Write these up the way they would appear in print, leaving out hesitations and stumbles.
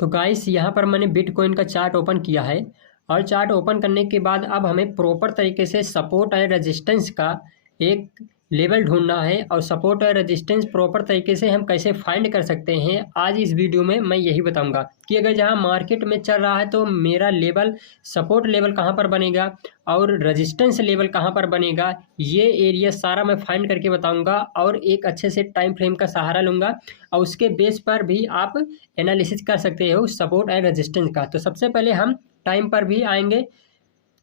तो गाइस यहाँ पर मैंने बिटकॉइन का चार्ट ओपन किया है और चार्ट ओपन करने के बाद अब हमें प्रॉपर तरीके से सपोर्ट और रेजिस्टेंस का एक लेवल ढूंढना है। और सपोर्ट और रेजिस्टेंस प्रॉपर तरीके से हम कैसे फाइंड कर सकते हैं, आज इस वीडियो में मैं यही बताऊंगा कि अगर जहाँ मार्केट में चल रहा है तो मेरा लेवल सपोर्ट लेवल कहाँ पर बनेगा और रेजिस्टेंस लेवल कहाँ पर बनेगा, ये एरिया सारा मैं फाइंड करके बताऊंगा और एक अच्छे से टाइम फ्रेम का सहारा लूँगा और उसके बेस पर भी आप एनालिसिस कर सकते हो सपोर्ट एंड रेजिस्टेंस का। तो सबसे पहले हम टाइम पर भी आएंगे।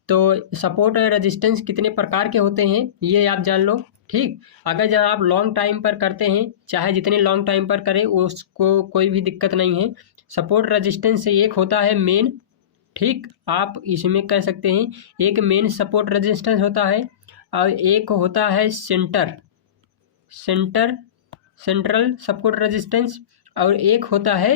तो सपोर्ट और रेजिस्टेंस कितने प्रकार के होते हैं ये आप जान लो। ठीक, अगर जहाँ आप लॉन्ग टाइम पर करते हैं, चाहे जितने लॉन्ग टाइम पर करें उसको कोई भी दिक्कत नहीं है। सपोर्ट रेजिस्टेंस से एक होता है मेन, ठीक, आप इसमें कर सकते हैं। एक मेन सपोर्ट रेजिस्टेंस होता है और एक होता है सेंट्रल सपोर्ट रेजिस्टेंस और एक होता है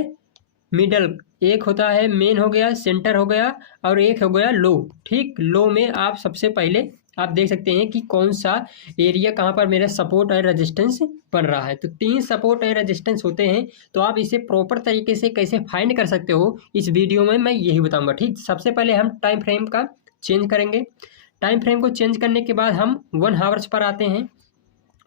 मिडल। एक होता है मेन हो गया, सेंटर हो गया और एक हो गया लो। ठीक, लो में आप सबसे पहले आप देख सकते हैं कि कौन सा एरिया कहाँ पर मेरा सपोर्ट और रेजिस्टेंस बन रहा है। तो 3 सपोर्ट और रेजिस्टेंस होते हैं। तो आप इसे प्रॉपर तरीके से कैसे फाइंड कर सकते हो इस वीडियो में मैं यही बताऊंगा। ठीक, सबसे पहले हम टाइम फ्रेम का चेंज करेंगे। टाइम फ्रेम को चेंज करने के बाद हम 1 हावर्स पर आते हैं।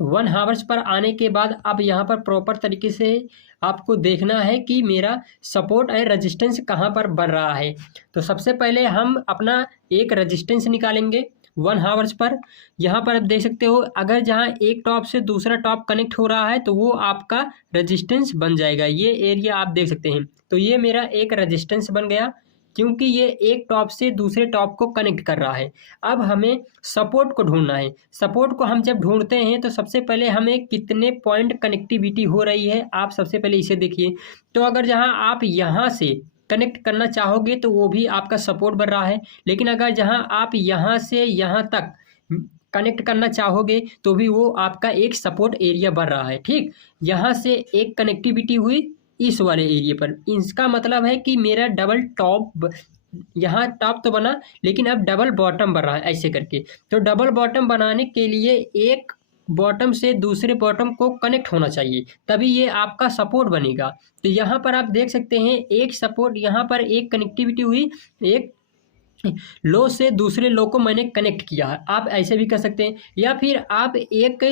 1 हावर्स पर आने के बाद अब यहाँ पर प्रॉपर तरीके से आपको देखना है कि मेरा सपोर्ट और रेजिस्टेंस कहाँ पर बन रहा है। तो सबसे पहले हम अपना एक रेजिस्टेंस निकालेंगे 1 हावर्स पर। यहाँ पर आप देख सकते हो, अगर जहाँ एक टॉप से दूसरा टॉप कनेक्ट हो रहा है तो वो आपका रेजिस्टेंस बन जाएगा। ये एरिया आप देख सकते हैं। तो ये मेरा एक रेजिस्टेंस बन गया क्योंकि ये एक टॉप से दूसरे टॉप को कनेक्ट कर रहा है। अब हमें सपोर्ट को ढूंढना है। सपोर्ट को हम जब ढूंढते हैं तो सबसे पहले हमें कितने पॉइंट कनेक्टिविटी हो रही है, आप सबसे पहले इसे देखिए। तो अगर जहां आप यहां से कनेक्ट करना चाहोगे तो वो भी आपका सपोर्ट बन रहा है, लेकिन अगर जहां आप यहां से यहां तक कनेक्ट करना चाहोगे तो भी वो आपका एक सपोर्ट एरिया बन रहा है। ठीक, यहाँ से एक कनेक्टिविटी हुई इस वाले एरिया पर, इसका मतलब है कि मेरा डबल टॉप, यहाँ टॉप तो बना लेकिन अब डबल बॉटम बन रहा है ऐसे करके। तो डबल बॉटम बनाने के लिए एक बॉटम से दूसरे बॉटम को कनेक्ट होना चाहिए, तभी ये आपका सपोर्ट बनेगा। तो यहाँ पर आप देख सकते हैं एक सपोर्ट, यहाँ पर एक कनेक्टिविटी हुई, एक लो से दूसरे लो को मैंने कनेक्ट किया है। आप ऐसे भी कर सकते हैं या फिर आप एक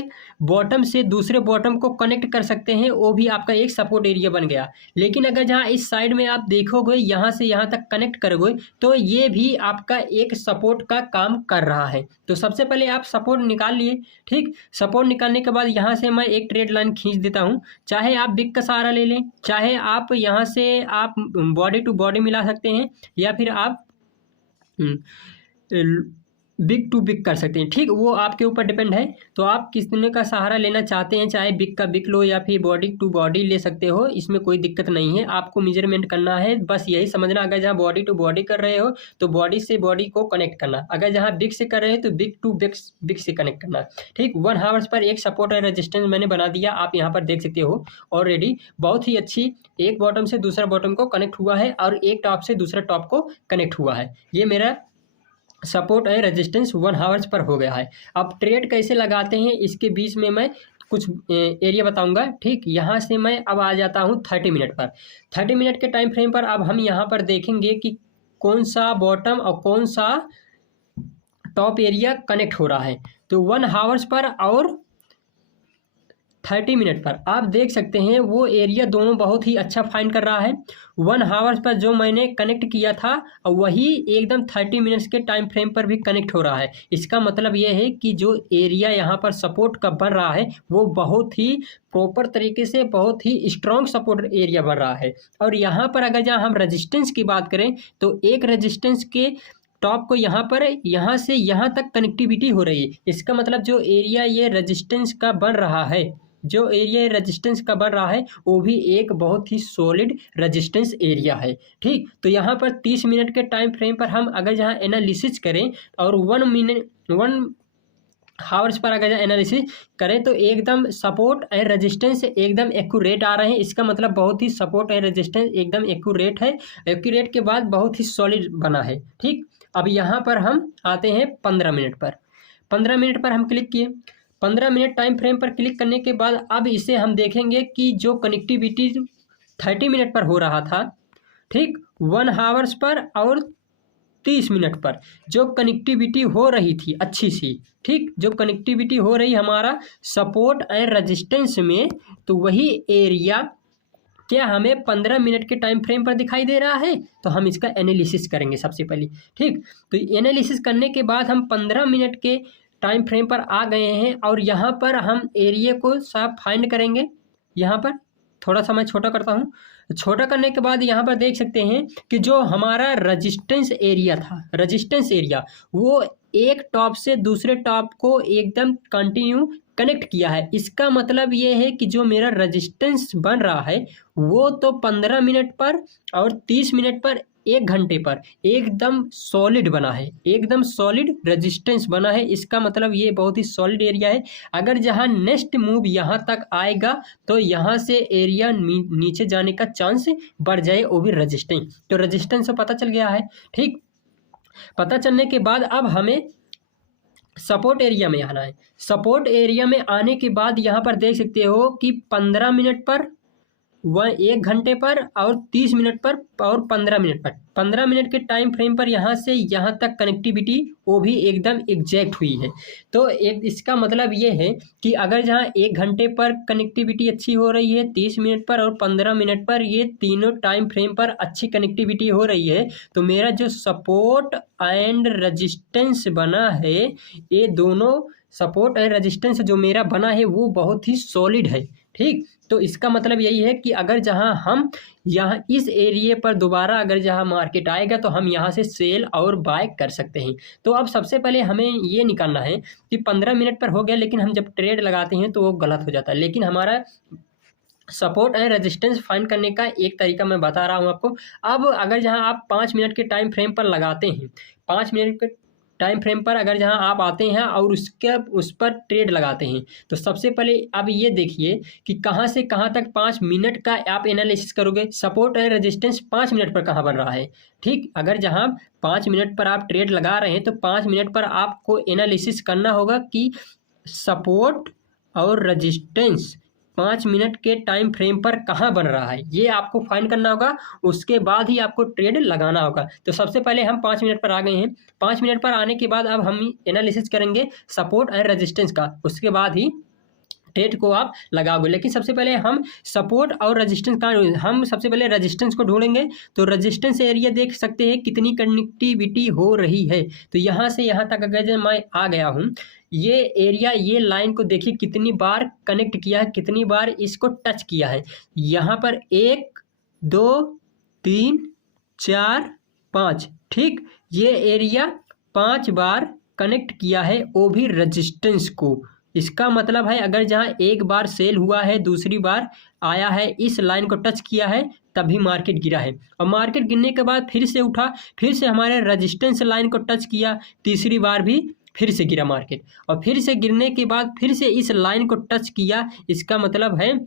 बॉटम से दूसरे बॉटम को कनेक्ट कर सकते हैं, वो भी आपका एक सपोर्ट एरिया बन गया। लेकिन अगर जहाँ इस साइड में आप देखोगे यहाँ से यहाँ तक कनेक्ट करोगे तो ये भी आपका एक सपोर्ट का काम कर रहा है। तो सबसे पहले आप सपोर्ट निकाल लिए। ठीक, सपोर्ट निकालने के बाद यहाँ से मैं एक ट्रेड लाइन खींच देता हूँ। चाहे आप बिग का सहारा ले लें, चाहे आप यहाँ से आप बॉडी टू बॉडी मिला सकते हैं या फिर आप बिग टू बिग कर सकते हैं। ठीक, वो आपके ऊपर डिपेंड है। तो आप किसने का सहारा लेना चाहते हैं, चाहे बिग का बिग लो या फिर बॉडी टू बॉडी ले सकते हो, इसमें कोई दिक्कत नहीं है। आपको मेजरमेंट करना है, बस यही समझना। अगर जहाँ बॉडी टू बॉडी कर रहे हो तो बॉडी से बॉडी को कनेक्ट करना, अगर जहाँ बिग से कर रहे हो तो बिग टू बिग से कनेक्ट करना। ठीक, 1 हावर्स पर एक सपोर्ट और रेजिस्टेंस मैंने बना दिया, आप यहाँ पर देख सकते हो ऑलरेडी बहुत ही अच्छी। एक बॉटम से दूसरा बॉटम को कनेक्ट हुआ है और एक टॉप से दूसरा टॉप को कनेक्ट हुआ है। ये मेरा सपोर्ट और रेजिस्टेंस 1 हावर्स पर हो गया है। अब ट्रेड कैसे लगाते हैं इसके बीच में मैं कुछ एरिया बताऊंगा। ठीक, यहाँ से मैं अब आ जाता हूँ 30 मिनट पर। 30 मिनट के टाइम फ्रेम पर अब हम यहाँ पर देखेंगे कि कौन सा बॉटम और कौन सा टॉप एरिया कनेक्ट हो रहा है। तो 1 हावर्स पर और 30 मिनट पर आप देख सकते हैं वो एरिया दोनों बहुत ही अच्छा फाइंड कर रहा है। 1 हावर्स पर जो मैंने कनेक्ट किया था वही एकदम 30 मिनट्स के टाइम फ्रेम पर भी कनेक्ट हो रहा है। इसका मतलब ये है कि जो एरिया यहाँ पर सपोर्ट का बन रहा है वो बहुत ही प्रॉपर तरीके से बहुत ही स्ट्रॉन्ग सपोर्ट एरिया बन रहा है। और यहाँ पर अगर जहाँ हम रजिस्टेंस की बात करें तो एक रजिस्टेंस के टॉप को यहाँ पर यहाँ से यहाँ तक कनेक्टिविटी हो रही है। इसका मतलब जो एरिया ये रजिस्टेंस का बन रहा है, जो एरिया रेजिस्टेंस का बन रहा है वो भी एक बहुत ही सॉलिड रेजिस्टेंस एरिया है। ठीक, तो यहाँ पर 30 मिनट के टाइम फ्रेम पर हम अगर जहाँ एनालिसिस करें और 1 हावर्स पर अगर एनालिसिस करें तो एकदम सपोर्ट एंड रेजिस्टेंस एकदम एक्यूरेट आ रहे हैं। इसका मतलब बहुत ही सपोर्ट एंड रेजिस्टेंस एकदम एक्यूरेट है। एक्यूरेट के बाद बहुत ही सॉलिड बना है। ठीक, अब यहाँ पर हम आते हैं 15 मिनट पर। 15 मिनट पर हम क्लिक किए। 15 मिनट टाइम फ्रेम पर क्लिक करने के बाद अब इसे हम देखेंगे कि जो कनेक्टिविटी 30 मिनट पर हो रहा था ठीक 1 आवर्स पर और 30 मिनट पर जो कनेक्टिविटी हो रही थी अच्छी सी, ठीक जो कनेक्टिविटी हो रही हमारा सपोर्ट एंड रेजिस्टेंस में, तो वही एरिया क्या हमें 15 मिनट के टाइम फ्रेम पर दिखाई दे रहा है। तो हम इसका एनालिसिस करेंगे सबसे पहले, ठीक तो एनालिसिस करने के बाद हम 15 मिनट के टाइम फ्रेम पर आ गए हैं और यहाँ पर हम एरिया को सब फाइंड करेंगे। यहाँ पर थोड़ा सा मैं छोटा करता हूँ। छोटा करने के बाद यहाँ पर देख सकते हैं कि जो हमारा रजिस्टेंस एरिया था, रजिस्टेंस एरिया वो एक टॉप से दूसरे टॉप को एकदम कंटिन्यू कनेक्ट किया है। इसका मतलब ये है कि जो मेरा रजिस्टेंस बन रहा है वो तो 15 मिनट पर और 30 मिनट पर 1 घंटे पर एकदम सॉलिड बना है, एकदम सॉलिड रेजिस्टेंस बना है। इसका मतलब ये बहुत ही सॉलिड एरिया है। अगर जहाँ नेक्स्ट मूव यहाँ तक आएगा तो यहाँ से एरिया नीचे जाने का चांस बढ़ जाए, वो भी रेजिस्टेंस। तो रेजिस्टेंस से पता चल गया है, ठीक पता चलने के बाद अब हमें सपोर्ट एरिया में आना है। सपोर्ट एरिया में आने के बाद यहाँ पर देख सकते हो कि 15 मिनट पर 1 घंटे पर और 30 मिनट पर और 15 मिनट पर, 15 मिनट के टाइम फ्रेम पर यहाँ से यहाँ तक कनेक्टिविटी वो भी एकदम एग्जैक्ट हुई है। तो एक इसका मतलब ये है कि अगर जहाँ 1 घंटे पर कनेक्टिविटी अच्छी हो रही है, 30 मिनट पर और 15 मिनट पर ये तीनों टाइम फ्रेम पर अच्छी कनेक्टिविटी हो रही है, तो मेरा जो सपोर्ट एंड रजिस्टेंस बना है, ये दोनों सपोर्ट एंड रजिस्टेंस जो मेरा बना है वो बहुत ही सॉलिड है, ठीक। तो इसका मतलब यही है कि अगर जहां हम यहाँ इस एरिया पर दोबारा अगर जहां मार्केट आएगा तो हम यहाँ से सेल और बाय कर सकते हैं। तो अब सबसे पहले हमें ये निकालना है कि 15 मिनट पर हो गया, लेकिन हम जब ट्रेड लगाते हैं तो वो गलत हो जाता है। लेकिन हमारा सपोर्ट एंड रेजिस्टेंस फाइंड करने का एक तरीका मैं बता रहा हूँ आपको। अब अगर जहाँ आप 5 मिनट के टाइम फ्रेम पर लगाते हैं, 5 मिनट के टाइम फ्रेम पर अगर जहाँ आप आते हैं और उस पर ट्रेड लगाते हैं, तो सबसे पहले अब ये देखिए कि कहाँ से कहाँ तक 5 मिनट का आप एनालिसिस करोगे। सपोर्ट एंड रेजिस्टेंस 5 मिनट पर कहाँ बन रहा है, ठीक। अगर जहाँ 5 मिनट पर आप ट्रेड लगा रहे हैं तो 5 मिनट पर आपको एनालिसिस करना होगा कि सपोर्ट और रेजिस्टेंस 5 मिनट के टाइम फ्रेम पर कहाँ बन रहा है, ये आपको फाइंड करना होगा। उसके बाद ही आपको ट्रेड लगाना होगा। तो सबसे पहले हम 5 मिनट पर आ गए हैं। 5 मिनट पर आने के बाद अब हम एनालिसिस करेंगे सपोर्ट एंड रेजिस्टेंस का, उसके बाद ही ट्रेड को आप लगाओगे। लेकिन सबसे पहले हम सपोर्ट और रेजिस्टेंस का, हम सबसे पहले रेजिस्टेंस को ढूंढेंगे। तो रेजिस्टेंस एरिया देख सकते हैं कितनी कनेक्टिविटी हो रही है। तो यहाँ से यहाँ तक अगर मैं आ गया हूँ, ये एरिया, ये लाइन को देखिए कितनी बार कनेक्ट किया है, कितनी बार इसको टच किया है। यहाँ पर 1 2 3 4 5, ठीक ये एरिया 5 बार कनेक्ट किया है, वो भी रेजिस्टेंस को। इसका मतलब है अगर जहाँ एक बार सेल हुआ है, दूसरी बार आया है, इस लाइन को टच किया है, तभी मार्केट गिरा है। और मार्केट गिरने के बाद फिर से उठा, फिर से हमारे रेजिस्टेंस लाइन को टच किया, तीसरी बार भी फिर से गिरा मार्केट, और फिर से गिरने के बाद फिर से इस लाइन को टच किया। इसका मतलब है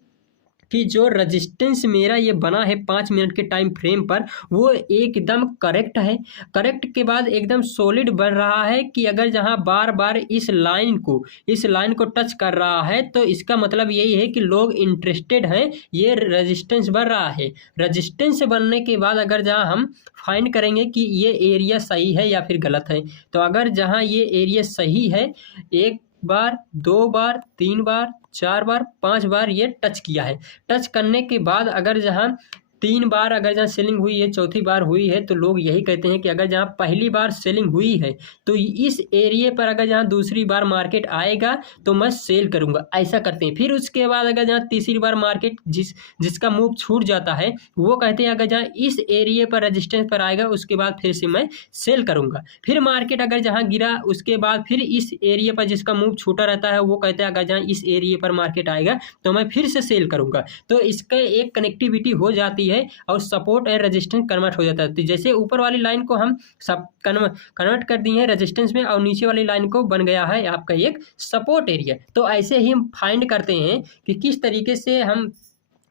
कि जो रेजिस्टेंस मेरा ये बना है 5 मिनट के टाइम फ्रेम पर, वो एकदम करेक्ट है। करेक्ट के बाद एकदम सॉलिड बन रहा है कि अगर जहाँ बार बार इस लाइन को टच कर रहा है, तो इसका मतलब यही है कि लोग इंटरेस्टेड हैं, ये रेजिस्टेंस बन रहा है। रेजिस्टेंस बनने के बाद अगर जहाँ हम फाइंड करेंगे कि ये एरिया सही है या फिर गलत है, तो अगर जहाँ ये एरिया सही है, 1 बार 2 बार 3 बार 4 बार 5 बार ये टच किया है। टच करने के बाद अगर जहाँ 3 बार अगर जहाँ सेलिंग हुई है, चौथी बार हुई है, तो लोग यही कहते हैं कि अगर जहाँ पहली बार सेलिंग हुई है तो इस एरिया पर अगर जहाँ दूसरी बार मार्केट आएगा तो मैं सेल करूँगा, ऐसा करते हैं। फिर उसके बाद अगर जहाँ तीसरी बार मार्केट जिसका मूव छूट जाता है, वो कहते हैं अगर जहाँ इस एरिया पर रेजिस्टेंस पर आएगा उसके बाद फिर से मैं सेल करूँगा। फिर मार्केट अगर जहाँ गिरा उसके बाद फिर इस एरिया पर जिसका मूव छूटा रहता है, वो कहते हैं अगर जहाँ इस एरिया पर मार्केट आएगा तो मैं फिर से सेल करूँगा। तो इसका एक कनेक्टिविटी हो जाती है और सपोर्ट एंड रेजिस्टेंस कन्वर्ट हो जाता है। तो जैसे ऊपर वाली लाइन को हम सब कन्वर्ट कर दिए हैं रेजिस्टेंस में, और नीचे वाली लाइन को बन गया है आपका एक सपोर्ट एरिया। तो ऐसे ही हम फाइंड करते हैं कि किस तरीके से हम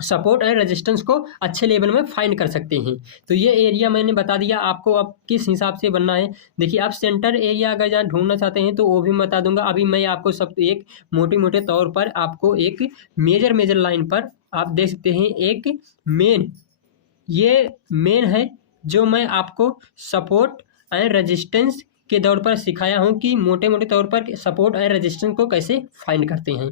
सपोर्ट एंड रेजिस्टेंस को अच्छे लेवल में फाइंड कर सकते हैं। तो ये एरिया मैंने बता दिया आपको, अब किस हिसाब से बनना है। देखिए आप सेंटर एरिया अगर जहाँ ढूंढना चाहते हैं तो वो भी बता दूंगा। अभी मैं आपको सब एक मोटे तौर पर आपको एक मेजर लाइन पर आप देख सकते हैं, एक मेन ये मेन है जो मैं आपको सपोर्ट एंड रेजिस्टेंस के तौर पर सिखाया हूँ कि मोटे मोटे तौर पर सपोर्ट एंड रेजिस्टेंस को कैसे फाइंड करते हैं।